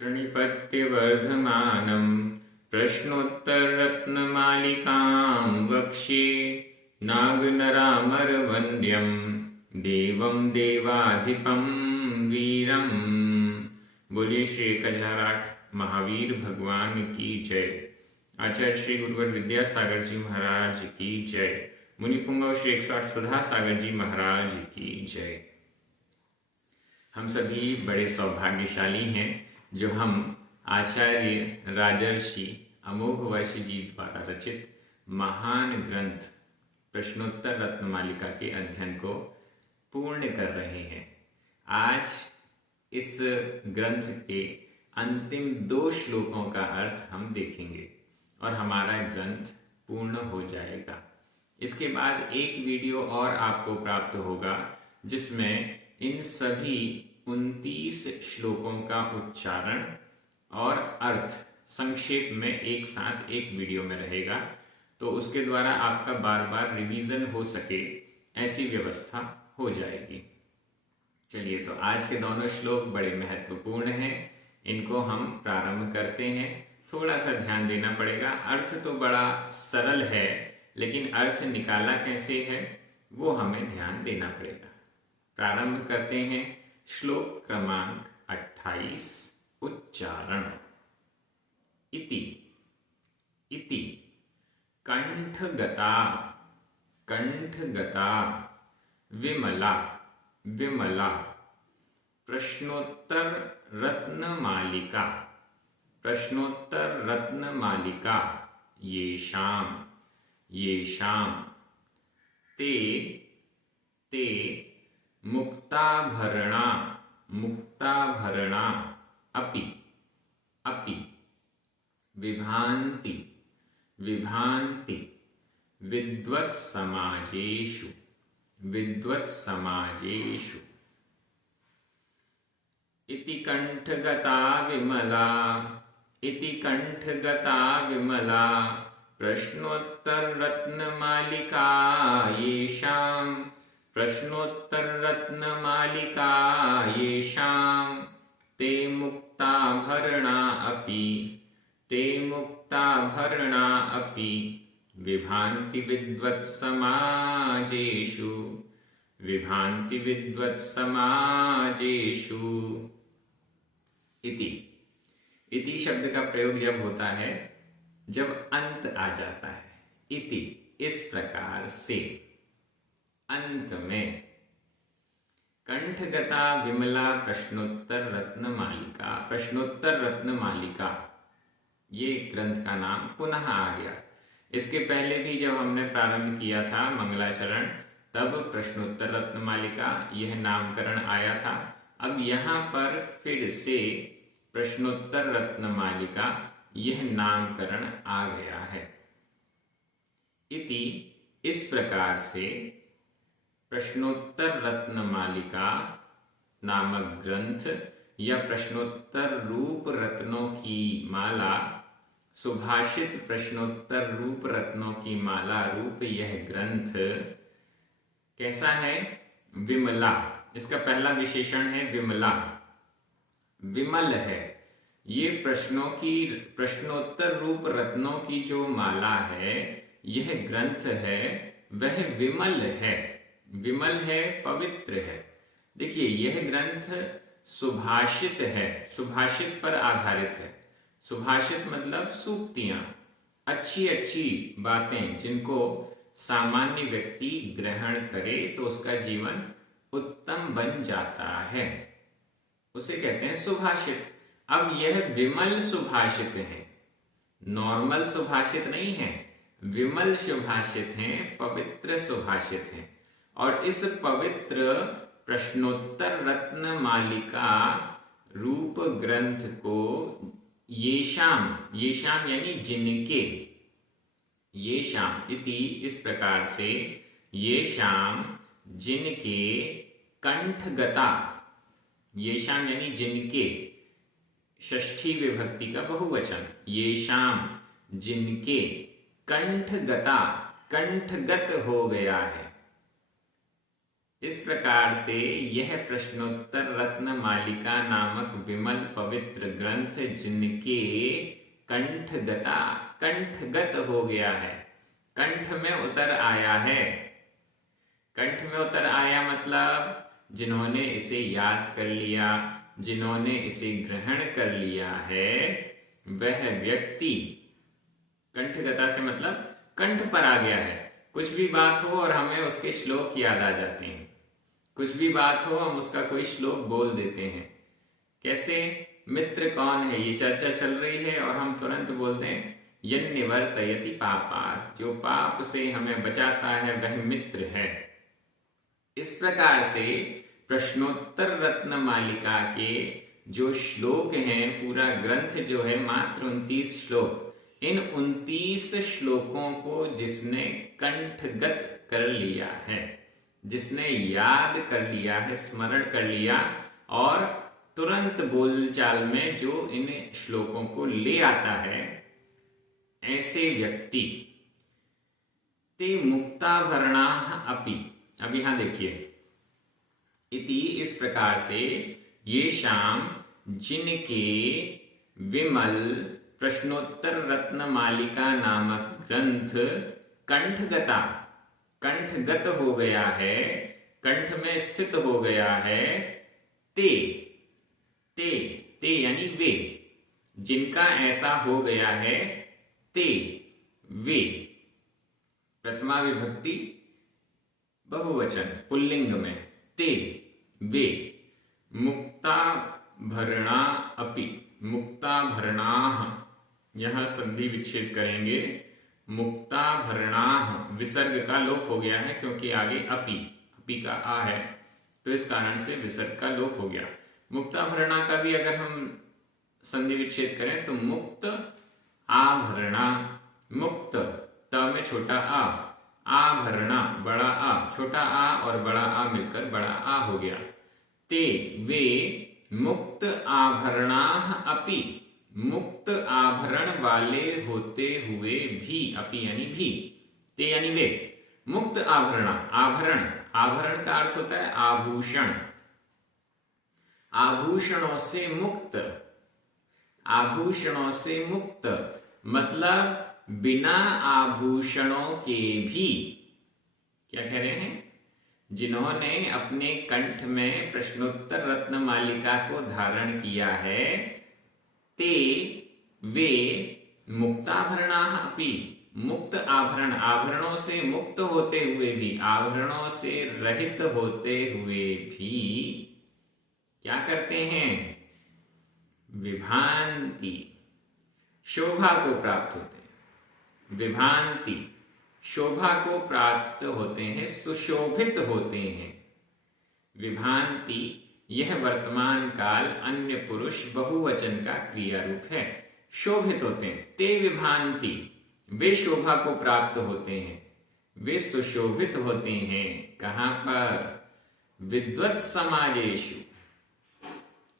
प्रणिपत्यवर्धमानं प्रश्नोत्तररत्नमालिकां वक्ष्ये नागनरामरवन्द्यं देवं देवाधिपं वीरम्। बोलिए श्री कलहराट महावीर भगवान की जय। आचार्य श्री गुरुवर विद्यासागर जी महाराज की जय। मुनि पुंगव श्री 108 सुधा सागर जी महाराज की जय। हम सभी बड़े सौभाग्यशाली हैं जो हम आचार्य राजर्षि अमोघ वर्ष जी द्वारा रचित महान ग्रंथ प्रश्नोत्तर रत्नमालिका के अध्ययन को पूर्ण कर रहे हैं। आज इस ग्रंथ के अंतिम 2 श्लोकों का अर्थ हम देखेंगे और हमारा ग्रंथ पूर्ण हो जाएगा। इसके बाद एक वीडियो और आपको प्राप्त होगा जिसमें इन सभी 29 श्लोकों का उच्चारण और अर्थ संक्षेप में एक साथ एक वीडियो में रहेगा, तो उसके द्वारा आपका बार बार रिवीजन हो सके ऐसी व्यवस्था हो जाएगी। चलिए, तो आज के दोनों श्लोक बड़े महत्वपूर्ण हैं, इनको हम प्रारंभ करते हैं। थोड़ा सा ध्यान देना पड़ेगा। अर्थ तो बड़ा सरल है, लेकिन अर्थ निकाला कैसे है वो हमें ध्यान देना पड़ेगा। प्रारंभ करते हैं। श्लोक क्रमांक 28 उच्चारण। इति इति कंठगता कंठगता विमला विमला प्रश्नोत्तर रत्नमालिका प्रश्नोत्तर रत्नमालिका येषां येषां ते ते मुक्ताभरणा मुक्ताभरणा अपि अपि विभान्ति विभान्ति विद्वत्समाजेषु विद्वत्समाजेषु। इति कंठगता विमला इति कंठगता विमला प्रश्नोत्तररत्नमालिका येषां प्रश्नोत्तररत्नमालिका येषां ते मुक्ताभरणा अपि विभान्ति विद्वत्समाजेषु विभान्ति विद्वत्समाजेषु। इति इति शब्द का प्रयोग जब होता है जब अंत आ जाता है। इति इस प्रकार से, अंत में। कंठगता विमला प्रश्नोत्तर रत्नमालिका प्रश्नोत्तर रत्नमालिका, ये ग्रंथ का नाम पुनः आ गया। इसके पहले भी जब हमने प्रारंभ किया था मंगलाचरण, तब प्रश्नोत्तर रत्नमालिका यह नामकरण आया था। अब यहाँ पर फिर से प्रश्नोत्तर रत्नमालिका यह नामकरण आ गया है। इति इस प्रकार से प्रश्नोत्तर रत्नमालिका नामक ग्रंथ या प्रश्नोत्तर रूप रत्नों की माला, सुभाषित प्रश्नोत्तर रूप रत्नों की माला रूप यह ग्रंथ कैसा है? विमला। इसका पहला विशेषण है विमला, विमल है। ये प्रश्नोत्तर रूप रत्नों की जो माला है, यह ग्रंथ है, वह विमल है। विमल है, पवित्र है। देखिए, यह ग्रंथ सुभाषित है, सुभाषित पर आधारित है। सुभाषित मतलब सूक्तियां, अच्छी अच्छी बातें जिनको सामान्य व्यक्ति ग्रहण करे तो उसका जीवन उत्तम बन जाता है, उसे कहते हैं सुभाषित। अब यह विमल सुभाषित है, नॉर्मल सुभाषित नहीं है, विमल सुभाषित हैं, पवित्र सुभाषित हैं। और इस पवित्र प्रश्नोत्तर रत्नमालिका रूप ग्रंथ को येषां, येषां यानी जिनके, येषां इति इस प्रकार से, येषां जिनके, कंठगता, येषां यानी जिनके, षष्ठी विभक्ति का बहुवचन, येषां जिनके, कंठगता कंठगत हो गया है, इस प्रकार से यह प्रश्नोत्तर रत्न मालिका नामक विमल पवित्र ग्रंथ जिनके कंठगत हो गया है, कंठ में उतर आया है। कंठ में उतर आया मतलब जिन्होंने इसे याद कर लिया, जिन्होंने इसे ग्रहण कर लिया है, वह व्यक्ति, कंठगता से मतलब कंठ पर आ गया है। कुछ भी बात हो और हमें उसके श्लोक याद आ जाते हैं, कुछ भी बात हो हम उसका कोई श्लोक बोल देते हैं। कैसे? मित्र कौन है, ये चर्चा चल रही है और हम तुरंत बोलते हैं यन्निवर्तयति पापात्, जो पाप से हमें बचाता है वह मित्र है। इस प्रकार से प्रश्नोत्तर रत्न मालिका के जो श्लोक हैं, पूरा ग्रंथ जो है मात्र 29 श्लोक, इन 29 श्लोकों को जिसने कंठगत कर लिया है, जिसने याद कर लिया है, स्मरण कर लिया और तुरंत बोलचाल में जो इन श्लोकों को ले आता है, ऐसे व्यक्ति ते मुक्ताभरणाः अपि। अब यहां देखिए, इति इस प्रकार से ये शाम जिनके विमल प्रश्नोत्तर रत्न मालिका नामक ग्रंथ कंठगत हो गया है, कंठ में स्थित हो गया है, ते यानी वे, जिनका ऐसा हो गया है, ते वे, प्रथमा विभक्ति बहुवचन पुल्लिंग में, ते वे, मुक्ताभरणा अपि, मुक्ताभरणाः, यह संधि विच्छेद करेंगे, मुक्ताभरणाः, विसर्ग का लोप हो गया है क्योंकि आगे अपि का आ है, तो इस कारण से विसर्ग का लोप हो गया। मुक्ताभरणा का भी अगर हम संधि विच्छेद करें तो मुक्त आभरणा, मुक्त त में छोटा आ, आभरणा बड़ा आ, छोटा आ और बड़ा आ मिलकर बड़ा आ हो गया। ते वे मुक्त आभरणाः अपि, मुक्त आभरण वाले होते हुए भी, अपि यानी भी, ते यानी वे, मुक्त आभरणा, आभरण, आभरण का अर्थ होता है आभूषण, आभूषणों से मुक्त, आभूषणों से मुक्त मतलब बिना आभूषणों के भी, क्या कह रहे हैं, जिन्होंने अपने कंठ में प्रश्नोत्तर रत्न मालिका को धारण किया है, ते वे मुक्ताभरणाः अपि, मुक्त आभरण, आभरणों से मुक्त होते हुए भी, आभरणों से रहित होते हुए भी क्या करते हैं, विभांति, शोभा को प्राप्त होते हैं, विभांति, शोभा को प्राप्त होते हैं, सुशोभित होते हैं। विभांति यह वर्तमान काल अन्य पुरुष बहुवचन का क्रिया रूप है, शोभित होते हैं। ते विभांति, वे शोभा को प्राप्त होते हैं, वे सुशोभित होते हैं। कहां पर? विद्वत् समाजेषु,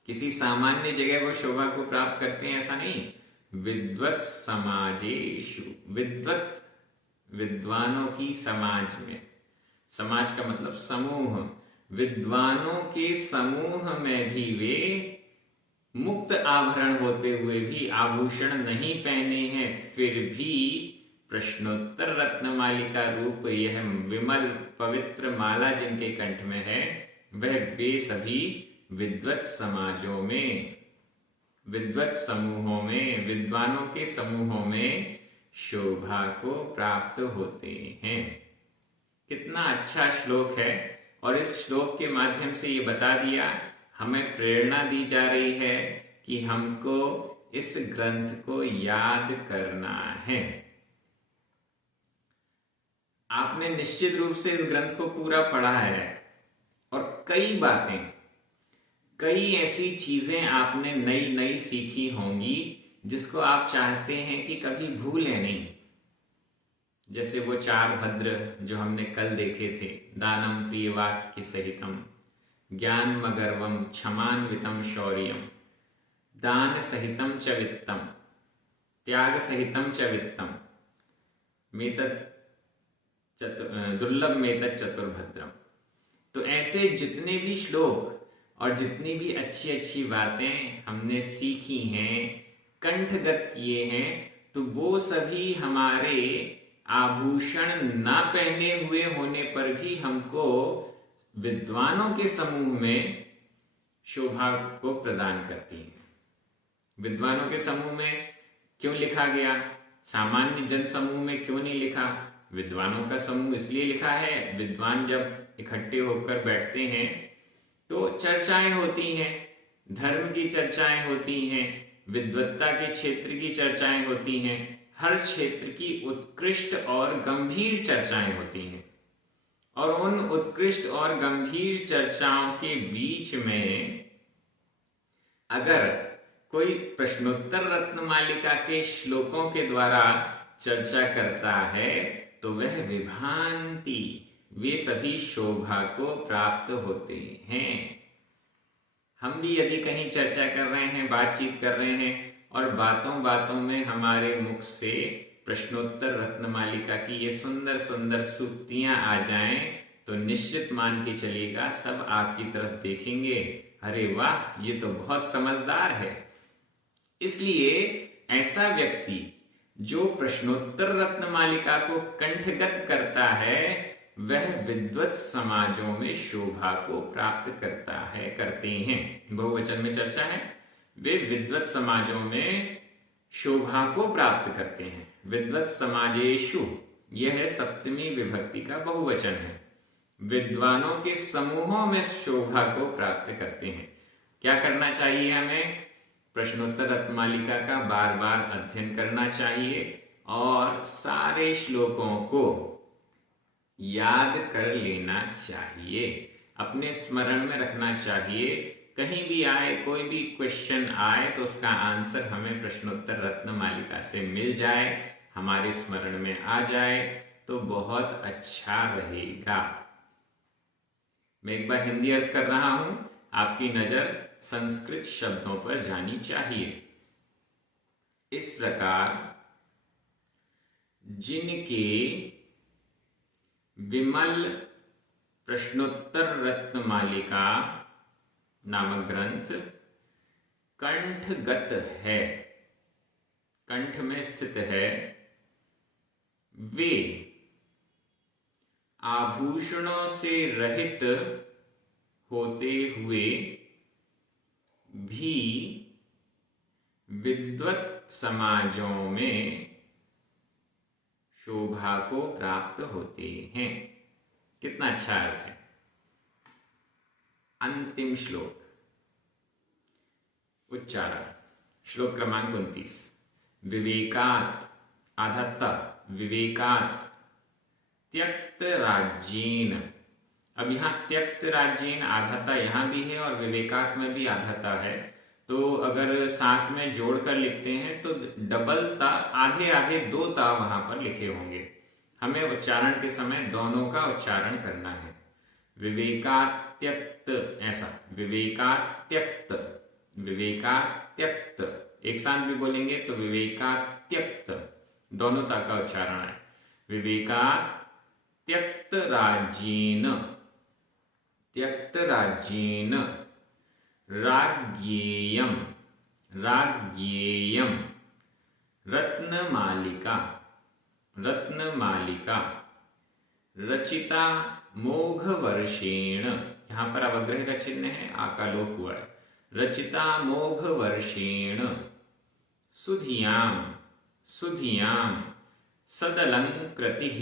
किसी सामान्य जगह वो शोभा को प्राप्त करते हैं ऐसा नहीं, विद्वत् समाजेषु, विद्वत् विद्वानों की समाज में, समाज का मतलब समूह, विद्वानों के समूह में भी वे मुक्त आभरण होते हुए भी, आभूषण नहीं पहने हैं, फिर भी प्रश्नोत्तर रत्नमालिका रूप यह विमल पवित्र माला जिनके कंठ में है, वह वे सभी विद्वत समाजों में, विद्वत समूहों में, विद्वानों के समूहों में शोभा को प्राप्त होते हैं। कितना अच्छा श्लोक है, और इस श्लोक के माध्यम से ये बता दिया, हमें प्रेरणा दी जा रही है कि हमको इस ग्रंथ को याद करना है। आपने निश्चित रूप से इस ग्रंथ को पूरा पढ़ा है और कई बातें, कई ऐसी चीजें आपने नई नई सीखी होंगी जिसको आप चाहते हैं कि कभी भूलें नहीं। जैसे वो 4 भद्र जो हमने कल देखे थे, दानम प्रिय वाक्य सहितम, ज्ञान मगर्वम क्षमान्वितम शौर्यम, दान सहितम च वित्तम, त्याग सहितम च वित्तम, दुर्लभ मेतत् चतुर्भद्रम। तो ऐसे जितने भी श्लोक और जितनी भी अच्छी अच्छी बातें हमने सीखी हैं, कंठगत किए हैं, तो वो सभी हमारे आभूषण ना पहने हुए होने पर भी हमको विद्वानों के समूह में शोभा को प्रदान करती हैं। विद्वानों के समूह में क्यों लिखा गया, सामान्य जन समूह में क्यों नहीं लिखा? विद्वानों का समूह इसलिए लिखा है, विद्वान जब इकट्ठे होकर बैठते हैं तो चर्चाएं होती हैं, धर्म की चर्चाएं होती हैं, विद्वत्ता के क्षेत्र की चर्चाएं होती हैं, हर क्षेत्र की उत्कृष्ट और गंभीर चर्चाएं होती हैं। और उन उत्कृष्ट और गंभीर चर्चाओं के बीच में अगर कोई प्रश्नोत्तर रत्नमालिका के श्लोकों के द्वारा चर्चा करता है तो वह विभांति, वे सभी शोभा को प्राप्त होते हैं। हम भी यदि कहीं चर्चा कर रहे हैं, बातचीत कर रहे हैं और बातों बातों में हमारे मुख से प्रश्नोत्तर रत्नमालिका की ये सुंदर सुंदर सूक्तियां आ जाएं, तो निश्चित मान के चलिएगा सब आपकी तरफ देखेंगे, अरे वाह ये तो बहुत समझदार है। इसलिए ऐसा व्यक्ति जो प्रश्नोत्तर रत्नमालिका को कंठगत करता है वह विद्वत समाजों में शोभा को प्राप्त करता है, करते हैं। बहुवचन में चर्चा है, वे विद्वत समाजों में शोभा को प्राप्त करते हैं। विद्वत समाजेषु, यह सप्तमी विभक्ति का बहुवचन है। विद्वानों के समूहों में शोभा को प्राप्त करते हैं। क्या करना चाहिए हमें? प्रश्नोत्तर रत्नमालिका का बार बार अध्ययन करना चाहिए और सारे श्लोकों को याद कर लेना चाहिए, अपने स्मरण में रखना चाहिए। कहीं भी आए, कोई भी क्वेश्चन आए तो उसका आंसर हमें प्रश्नोत्तर रत्नमालिका से मिल जाए, हमारे स्मरण में आ जाए तो बहुत अच्छा रहेगा। मैं एक बार हिंदी अर्थ कर रहा हूं, आपकी नजर संस्कृत शब्दों पर जानी चाहिए। इस प्रकार जिनके विमल प्रश्नोत्तर रत्नमालिका नामक ग्रंथ कंठगत है, कंठ में स्थित है, वे आभूषणों से रहित होते हुए भी विद्वत समाजों में शोभा को प्राप्त होते हैं। कितना अच्छा अर्थ है। अंतिम श्लोक, उच्चारण, श्लोक क्रमांक 29। विवेकात्, आधाता, विवेकात् त्यक्त राज्येन। अब यहाँ त्यक्त राज्येन आधाता यहाँ भी है और विवेकात् में भी आधाता है, तो अगर साथ में जोड़कर लिखते हैं तो डबल ता, आधे आधे दो ता वहां पर लिखे होंगे। हमें उच्चारण के समय दोनों का उच्चारण करना है। विवेकात् त्यक्त, ऐसा विवेकात् त्यक्त, विवेकात् त्यक्त, एक साथ भी बोलेंगे तो विवेकात् त्यक्त, दोनों ता का उच्चारण है। विवेकात् त्यक्त राज्येन, त्यक्त राज्येन राज्ञेयं, राज्ञेयं रत्नमालिका, रत्नमालिका रचिता मोघवर्षेण, यहां पर अवग्रह का चिन्ह है, आकालोप हुआ है, रचिता मोघवर्षेण सुधियाम, सुधियाम सदलंकृतिः,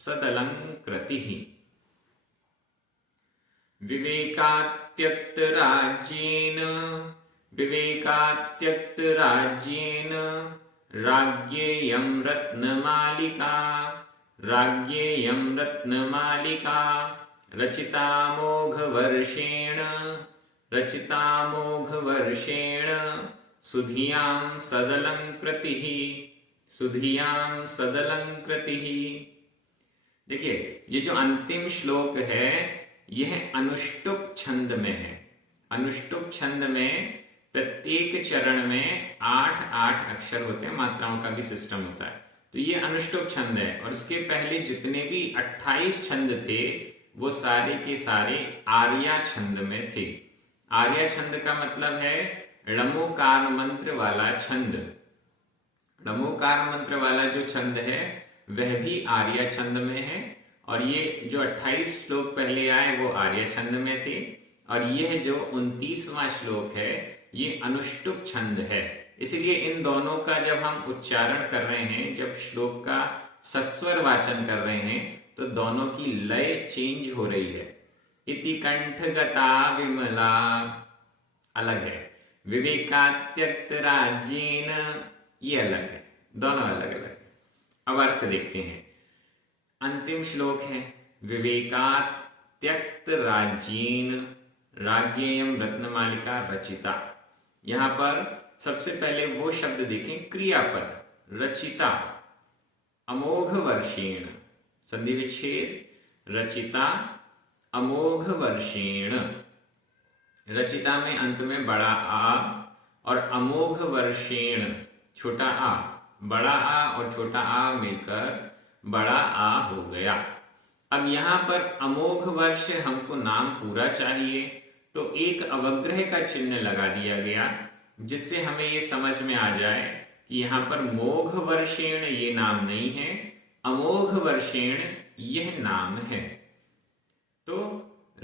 सदलंकृतिः विवेकात् त्यक्त राज्येन, विवेकात् त्यक्त राज्येन राज्ञेयं रत्नमालिका, राज्ञेयं रत्नमालिका रचिता मोघवर्षेण, रचिता मोघवर्षेण सुधियां सदलंकृतिः, सुधियां सदलंकृतिः। देखिए ये जो अंतिम श्लोक है यह अनुष्टुप छंद में है। अनुष्टुप छंद में प्रत्येक चरण में 8-8 अक्षर होते हैं, मात्राओं का भी सिस्टम होता है, तो ये अनुष्टुप छंद है। और इसके पहले जितने भी 28 छंद थे वो सारे के सारे आर्या छंद में थे। आर्या छंद का मतलब है णमोकार मंत्र वाला छंद। णमोकार मंत्र वाला जो छंद है वह भी आर्या छंद में है, और ये जो 28 श्लोक पहले आए वो आर्या छंद में थे, और यह जो 29वां श्लोक है ये अनुष्टुप छंद है। इसलिए इन दोनों का जब हम उच्चारण कर रहे हैं, जब श्लोक का सस्वर वाचन कर रहे हैं, तो दोनों की लय चेंज हो रही है। इति कंठगता विमला अलग है, विवेकात्यक्त राज्येन ये अलग है, दोनों अलग अलग है। अब अर्थ देखते हैं। अंतिम श्लोक है विवेकात् त्यक्त राज्येन राज्ञेयं रत्नमालिका रचिता। यहां पर सबसे पहले वो शब्द देखें, क्रियापद रचिता, अमोघ वर्षेण, संधि विच्छेद, रचिता अमोघ वर्षेण। रचिता में अंत में बड़ा आ और अमोघ वर्षेण छोटा आ, बड़ा आ और छोटा आ मिलकर बड़ा आ हो गया। अब यहाँ पर अमोघ वर्ष हमको नाम पूरा चाहिए, तो एक अवग्रह का चिन्ह लगा दिया गया, जिससे हमें ये समझ में आ जाए कि यहाँ पर मोघ वर्षेण ये नाम नहीं है, अमोघ वर्षेण यह नाम है। तो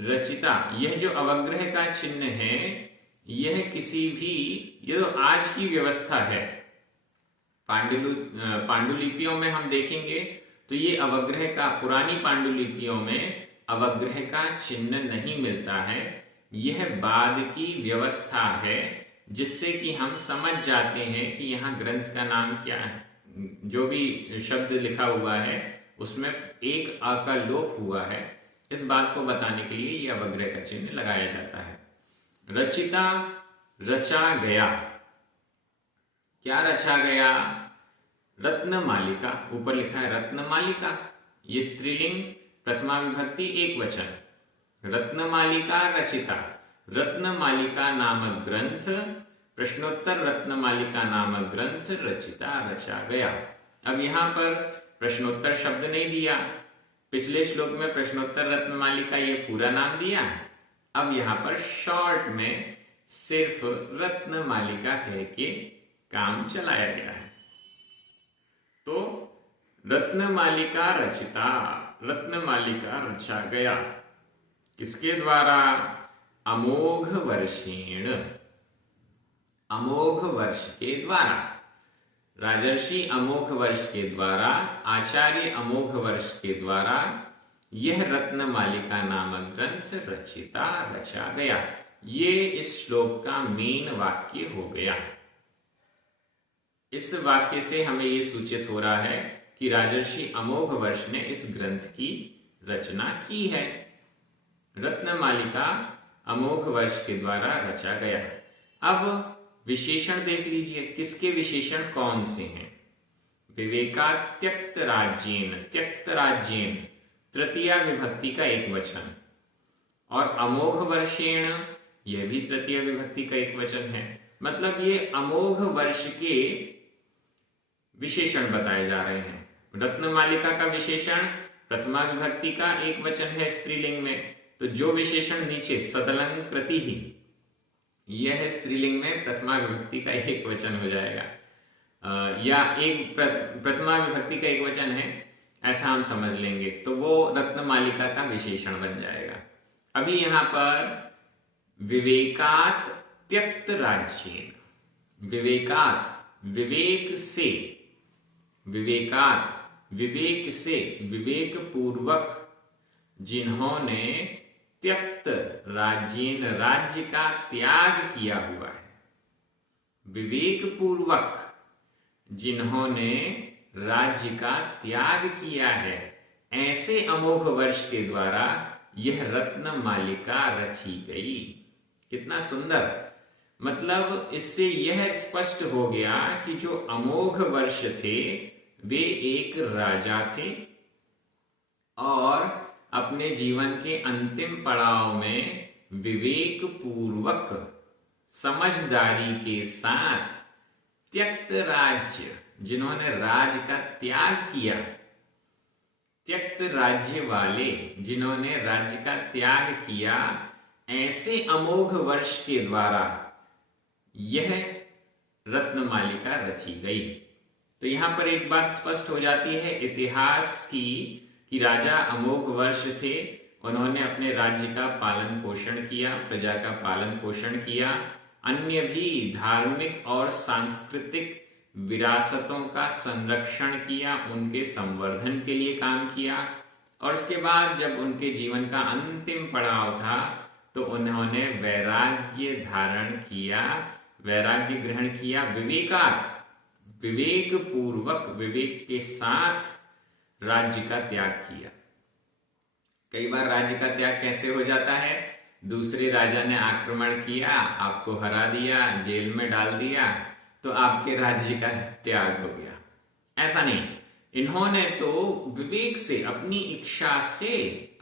रचिता, यह जो अवग्रह का चिन्ह है, यह किसी भी, ये तो आज की व्यवस्था है, पांडुलिपियों में हम देखेंगे तो ये अवग्रह का, पुरानी पांडुलिपियों में अवग्रह का चिन्ह नहीं मिलता है। यह बाद की व्यवस्था है, जिससे कि हम समझ जाते हैं कि यहाँ ग्रंथ का नाम क्या है। जो भी शब्द लिखा हुआ है उसमें एक आ का लोप हुआ है, इस बात को बताने के लिए यह अवग्रह का चिन्ह लगाया जाता है। रचिता, रचा गया। क्या रचा गया? रत्नमालिका, ऊपर लिखा है रत्नमालिका, ये स्त्रीलिंग, प्रथमा विभक्ति एक वचन। रत्नमालिका रचिता, रत्नमालिका नामक ग्रंथ, प्रश्नोत्तर रत्नमालिका नामक ग्रंथ रचिता, रचा गया। अब यहाँ पर प्रश्नोत्तर शब्द नहीं दिया, पिछले श्लोक में प्रश्नोत्तर रत्नमालिका ये पूरा नाम दिया, अब यहाँ पर शॉर्ट में सिर्फ रत्नमालिका कह के काम चलाया गया है। तो रत्नमालिका रचिता, रत्नमालिका रचा गया, किसके द्वारा? अमोघ वर्षेण, अमोघ वर्ष के द्वारा, राजर्षि अमोघ वर्ष के द्वारा, आचार्य अमोघ वर्ष के द्वारा यह रत्नमालिका नामक ग्रंथ रचिता, रचा गया। ये इस श्लोक का मेन वाक्य हो गया। इस वाक्य से हमें ये सूचित हो रहा है कि राजर्षि अमोघ वर्ष ने इस ग्रंथ की रचना की है। रत्नमालिका अमोघ वर्ष के द्वारा रचा गया। अब विशेषण देख लीजिए, किसके विशेषण कौन से हैं? विवेका त्यक्त राज्येन, त्यक्त राज्येन तृतीया विभक्ति का एक वचन, और अमोघ वर्षेण यह भी तृतीय विभक्ति का एक वचन है। मतलब ये अमोघ वर्ष के विशेषण बताए जा रहे हैं। रत्नमालिका का विशेषण प्रथमा विभक्ति का एक वचन है स्त्रीलिंग में, तो जो विशेषण नीचे सदलंग प्रति ही, यह स्त्रीलिंग में प्रथमा विभक्ति का एक वचन हो जाएगा, या एक प्रथमा विभक्ति का एक वचन है, ऐसा हम समझ लेंगे, तो वो रत्नमालिका का विशेषण बन जाएगा। अभी यहाँ पर विवेकात त्यक्त राज्येन, विवेकात विवेक से, विवेकात विवेक से, विवेक पूर्वक जिन्होंने त्यक्त राज्येन राज्य का त्याग किया हुआ है, विवेक पूर्वक जिन्होंने राज्य का त्याग किया है, ऐसे अमोघ वर्ष के द्वारा यह रत्नमालिका रची गई। कितना सुंदर! मतलब इससे यह स्पष्ट हो गया कि जो अमोघ वर्ष थे वे एक राजा थे, और अपने जीवन के अंतिम पड़ाव में विवेक पूर्वक समझदारी के साथ त्यक्त राज्य, जिन्होंने राज का त्याग किया, त्यक्त राज्य वाले, जिन्होंने राज्य का त्याग किया, ऐसे अमोघ वर्ष के द्वारा यह रत्नमालिका रची गई। तो यहां पर एक बात स्पष्ट हो जाती है इतिहास की कि राजा अमोघ वर्ष थे, उन्होंने अपने राज्य का पालन पोषण किया, प्रजा का पालन पोषण किया, अन्य भी धार्मिक और सांस्कृतिक विरासतों का संरक्षण किया, उनके संवर्धन के लिए काम किया। और उसके बाद जब उनके जीवन का अंतिम पड़ाव था तो उन्होंने वैराग्य धारण किया, वैराग्य ग्रहण किया, विवेक पूर्वक, विवेक के साथ राज्य का त्याग किया। कई बार राज्य का त्याग कैसे हो जाता है? दूसरे राजा ने आक्रमण किया, आपको हरा दिया, जेल में डाल दिया, तो आपके राज्य का त्याग हो गया। ऐसा नहीं, इन्होंने तो विवेक से, अपनी इच्छा से,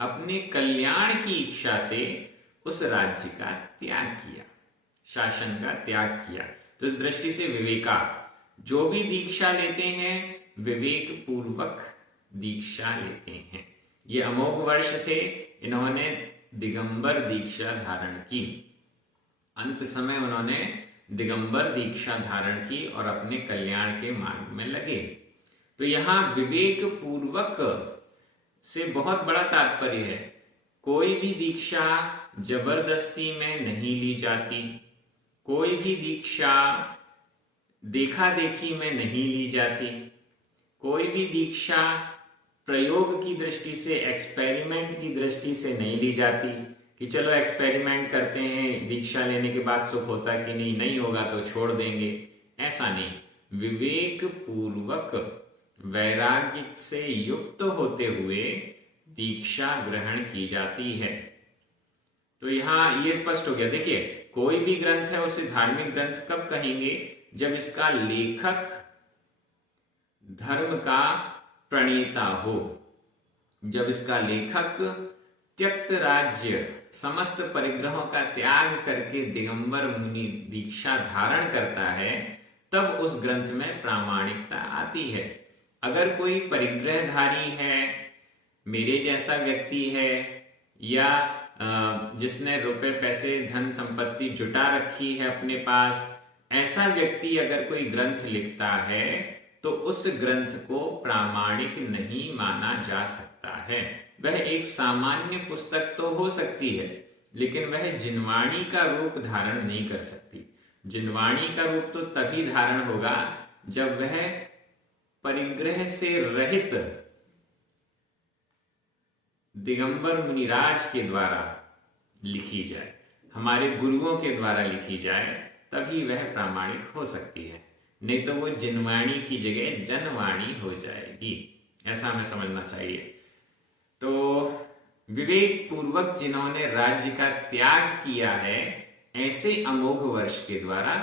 अपने कल्याण की इच्छा से उस राज्य का त्याग किया, शासन का त्याग किया। तो इस दृष्टि से जो भी दीक्षा लेते हैं विवेक पूर्वक दीक्षा लेते हैं। ये अमोघ वर्ष थे, इन्होंने दिगंबर दीक्षा धारण की। अंत समय उन्होंने दिगंबर दीक्षा धारण की और अपने कल्याण के मार्ग में लगे। तो यहां विवेक पूर्वक से बहुत बड़ा तात्पर्य है। कोई भी दीक्षा जबरदस्ती में नहीं ली जाती, कोई भी दीक्षा देखा देखी में नहीं ली जाती, कोई भी दीक्षा प्रयोग की दृष्टि से, एक्सपेरिमेंट की दृष्टि से नहीं ली जाती कि चलो एक्सपेरिमेंट करते हैं, दीक्षा लेने के बाद सुख होता कि नहीं होगा तो छोड़ देंगे। ऐसा नहीं, विवेक पूर्वक वैराग्य से युक्त होते हुए दीक्षा ग्रहण की जाती है। तो यहां ये स्पष्ट हो गया। देखिए, कोई भी ग्रंथ है उसे धार्मिक ग्रंथ कब कहेंगे? जब इसका लेखक धर्म का प्रणेता हो, जब इसका लेखक त्यक्त राज्य, समस्त परिग्रहों का त्याग करके दिगंबर मुनि दीक्षा धारण करता है, तब उस ग्रंथ में प्रामाणिकता आती है। अगर कोई परिग्रहधारी है, मेरे जैसा व्यक्ति है, या जिसने रुपए पैसे धन संपत्ति जुटा रखी है अपने पास, ऐसा व्यक्ति अगर कोई ग्रंथ लिखता है तो उस ग्रंथ को प्रामाणिक नहीं माना जा सकता है। वह एक सामान्य पुस्तक तो हो सकती है, लेकिन वह जिनवाणी का रूप धारण नहीं कर सकती। जिनवाणी का रूप तो तभी धारण होगा जब वह परिग्रह से रहित दिगंबर मुनिराज के द्वारा लिखी जाए, हमारे गुरुओं के द्वारा लिखी जाए, तभी वह प्रामाणिक हो सकती है। नहीं तो वो जिनवाणी की जगह जनवाणी हो जाएगी। ऐसा हमें समझना चाहिए। तो विवेक पूर्वक जिन्होंने राज्य का त्याग किया है, ऐसे अमोघ वर्ष के द्वारा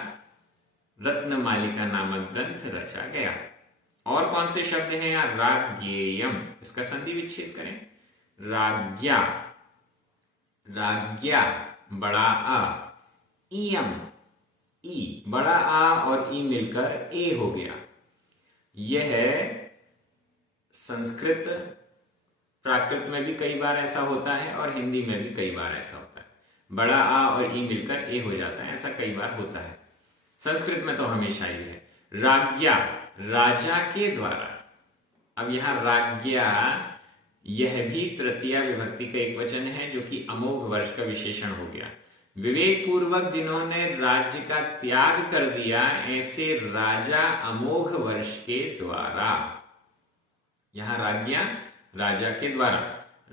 रत्नमालिका नामक ग्रंथ रचा गया। और कौन से शब्द हैं यहाँ? राज्ञेयम, इसका संधि विच्छेद करें। राज्ञा, राज्ञा बड़ा आ, इयम, ई, बड़ा आ और ई मिलकर ए हो गया। यह संस्कृत, प्राकृत में भी कई बार ऐसा होता है और हिंदी में भी कई बार ऐसा होता है। बड़ा आ और ई मिलकर ए हो जाता है, ऐसा कई बार होता है। संस्कृत में तो हमेशा ही है। राज्ञा, राजा के द्वारा। अब यहां राज्ञा, यह भी तृतीया विभक्ति का एक वचन है, जो कि अमोघ वर्ष का विशेषण हो गया। विवेक पूर्वक जिन्होंने राज्य का त्याग कर दिया, ऐसे राजा अमोघ वर्ष के द्वारा। यहां राज्ञा राजा के द्वारा,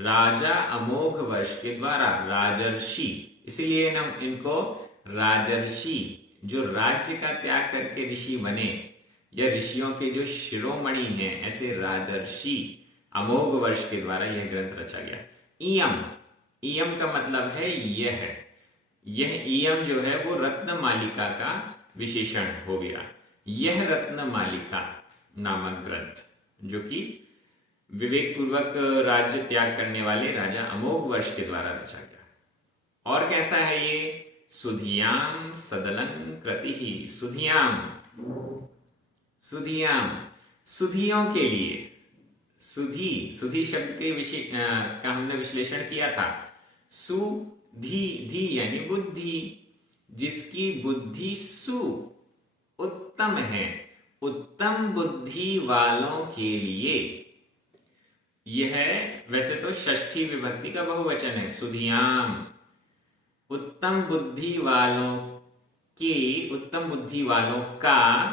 राजा अमोघ वर्ष के द्वारा, राजर्षि, इसलिए इनको राजर्षि, जो राज्य का त्याग करके ऋषि बने, या ऋषियों के जो शिरोमणि हैं, ऐसे राजर्षि अमोघ वर्ष के द्वारा यह ग्रंथ रचा गया। इयम, इयम का मतलब है यह इयम जो है वो रत्नमालिका का विशेषण हो गया। यह रत्नमालिका नामक ग्रंथ, जो कि विवेक पूर्वक राज्य त्याग करने वाले राजा अमोघ वर्ष के द्वारा रचा गया। और कैसा है ये? सुधियाम सदलंकृति। सुधियाम, सुधियाम, सुधियों के लिए, सुधी, सुधी शब्द के का हमने विश्लेषण किया था। सुधी, धी यानी बुद्धि, जिसकी बुद्धि सु उत्तम है, उत्तम बुद्धि वालों के लिए। यह वैसे तो षष्ठी विभक्ति का बहुवचन है, सुधियाम। उत्तम बुद्धि वालों की, उत्तम बुद्धि वालों का,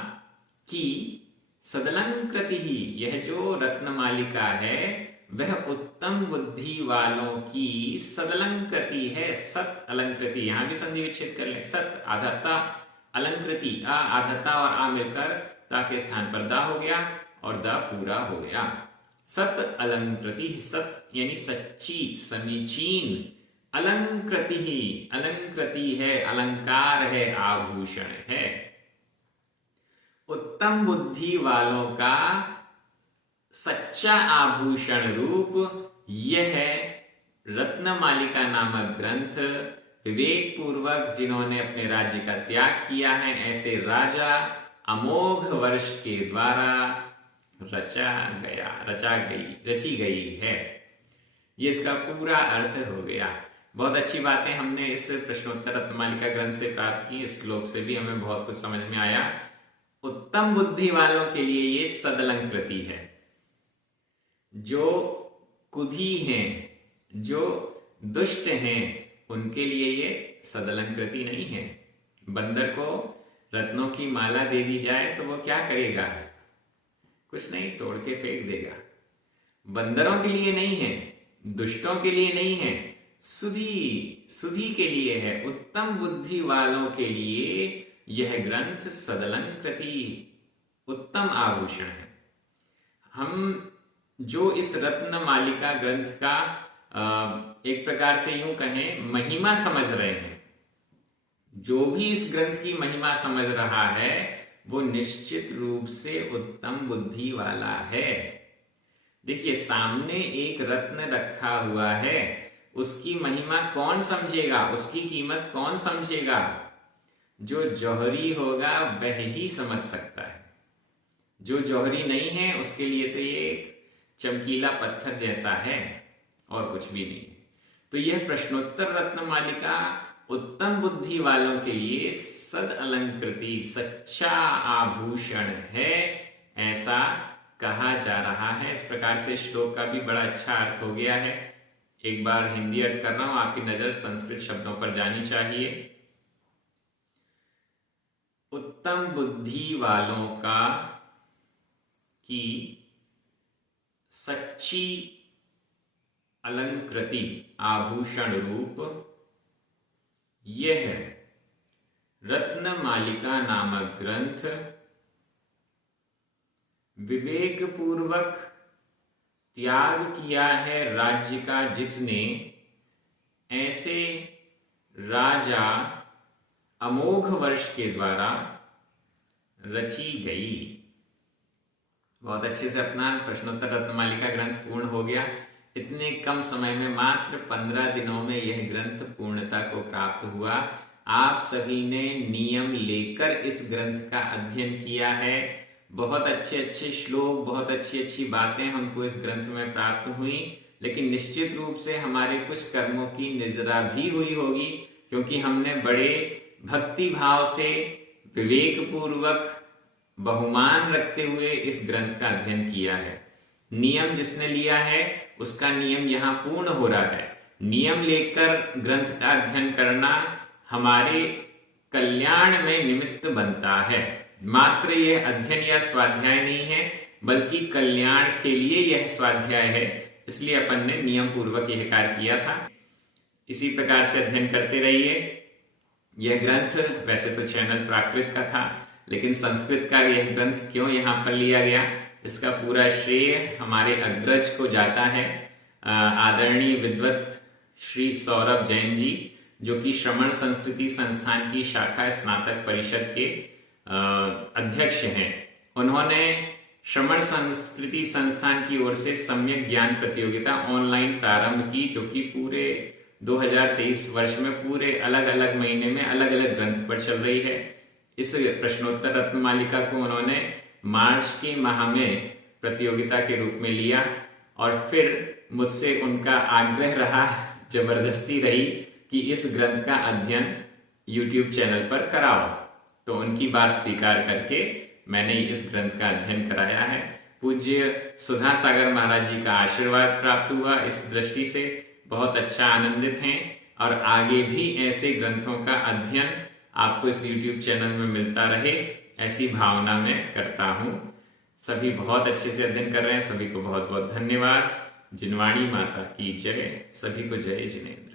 की सदलंकृति ही, यह जो रत्नमालिका है वह उत्तम बुद्धि वालों की सदलंकृति है। सत अलंकृति, यहां भी संधि विच्छेद कर लें। सत आधाता, अलंकृति आ, आधाता और आ मिलकर ता के स्थान पर दा हो गया और दा पूरा हो गया। सत अलंकृति, सत यानी सच्ची, समीचीन। अलंकृति ही, अलंकृति है, अलंकार है, आभूषण है। उत्तम बुद्धि वालों का सच्चा आभूषण रूप यह रत्नमालिका नामक ग्रंथ विवेक पूर्वक जिन्होंने अपने राज्य का त्याग किया है, ऐसे राजा अमोघ वर्ष के द्वारा रची गई है। ये इसका पूरा अर्थ हो गया। बहुत अच्छी बातें हमने इस प्रश्नोत्तर रत्नमालिका ग्रंथ से प्राप्त की। इस श्लोक से भी हमें बहुत कुछ समझ में आया। उत्तम बुद्धि वालों के लिए ये सदलंकृति है। जो कुधी हैं, जो दुष्ट हैं, उनके लिए ये सदलंकृति नहीं है। बंदर को रत्नों की माला दे दी जाए तो वो क्या करेगा? कुछ नहीं, तोड़ के फेंक देगा। बंदरों के लिए नहीं है, दुष्टों के लिए नहीं है, सुधी के लिए है। उत्तम बुद्धि वालों के लिए यह ग्रंथ सदलंकृति, उत्तम आभूषण है। हम जो इस रत्नमालिका ग्रंथ का एक प्रकार से यूं कहें महिमा समझ रहे हैं, जो भी इस ग्रंथ की महिमा समझ रहा है वो निश्चित रूप से उत्तम बुद्धि वाला है। देखिए, सामने एक रत्न रखा हुआ है, उसकी महिमा कौन समझेगा, उसकी कीमत कौन समझेगा? जो जौहरी होगा वह ही समझ सकता है। जो जौहरी नहीं है उसके लिए तो ये एक चमकीला पत्थर जैसा है और कुछ भी नहीं। तो यह प्रश्नोत्तर रत्नमालिका उत्तम बुद्धि वालों के लिए सद अलंकृति, सच्चा आभूषण है, ऐसा कहा जा रहा है। इस प्रकार से श्लोक का भी बड़ा अच्छा अर्थ हो गया है। एक बार हिंदी अर्थ कर रहा हूं, आपकी नजर संस्कृत शब्दों पर जानी चाहिए। उत्तम बुद्धि वालों का की सच्ची अलंकृति, आभूषण रूप यह रत्नमालिका नामक ग्रंथ विवेक पूर्वक त्याग किया है राज्य का जिसने, ऐसे राजा अमोघ वर्ष के द्वारा रची गई। बहुत अच्छे से अपना प्रश्नोत्तर रत्नमालिका ग्रंथ पूर्ण हो गया। इतने कम समय में, मात्र 15 दिनों में यह ग्रंथ पूर्णता को प्राप्त हुआ। आप सभी ने नियम लेकर इस ग्रंथ का अध्ययन किया है। बहुत अच्छे अच्छे श्लोक, बहुत अच्छी अच्छी बातें हमको इस ग्रंथ में प्राप्त हुई, लेकिन निश्चित रूप से हमारे कुछ कर्मों की निजरा भी हुई होगी, क्योंकि हमने बड़े भक्ति भाव से विवेक पूर्वक बहुमान रखते हुए इस ग्रंथ का अध्ययन किया है। नियम जिसने लिया है उसका नियम यहाँ पूर्ण हो रहा है। नियम लेकर ग्रंथ का अध्ययन करना हमारे कल्याण में निमित्त बनता है। मात्र यह अध्ययन या स्वाध्याय नहीं है, बल्कि कल्याण के लिए यह स्वाध्याय है। इसलिए अपन ने नियम पूर्वक यह कार्य किया था। इसी प्रकार से अध्ययन करते रहिए। यह ग्रंथ वैसे तो चैनल प्राकृत का था, लेकिन संस्कृत का यह ग्रंथ क्यों यहाँ पर लिया गया, इसका पूरा श्रेय हमारे अग्रज को जाता है। आदरणीय विद्वत श्री सौरभ जैन जी, जो कि श्रमण संस्कृति संस्थान की शाखा स्नातक परिषद के अध्यक्ष हैं। उन्होंने श्रमण संस्कृति संस्थान की ओर से सम्यक ज्ञान प्रतियोगिता ऑनलाइन प्रारंभ की, जो कि पूरे 2023 वर्ष में पूरे अलग अलग महीने में अलग अलग ग्रंथ पर चल रही है। इस प्रश्नोत्तर रत्नमालिका को उन्होंने मार्च के माह में प्रतियोगिता के रूप में लिया और फिर मुझसे उनका आग्रह रहा, जबरदस्ती रही कि इस ग्रंथ का अध्ययन YouTube चैनल पर कराओ। तो उनकी बात स्वीकार करके मैंने इस ग्रंथ का अध्ययन कराया है। पूज्य सुधा सागर महाराज जी का आशीर्वाद प्राप्त हुआ। इस दृष्टि से बहुत अच्छा आनंदित हैं और आगे भी ऐसे ग्रंथों का अध्ययन आपको इस YouTube चैनल में मिलता रहे, ऐसी भावना मैं करता हूँ। सभी बहुत अच्छे से अध्ययन कर रहे हैं, सभी को बहुत बहुत धन्यवाद। जिनवाणी माता की जय। सभी को जय जिनेंद्र।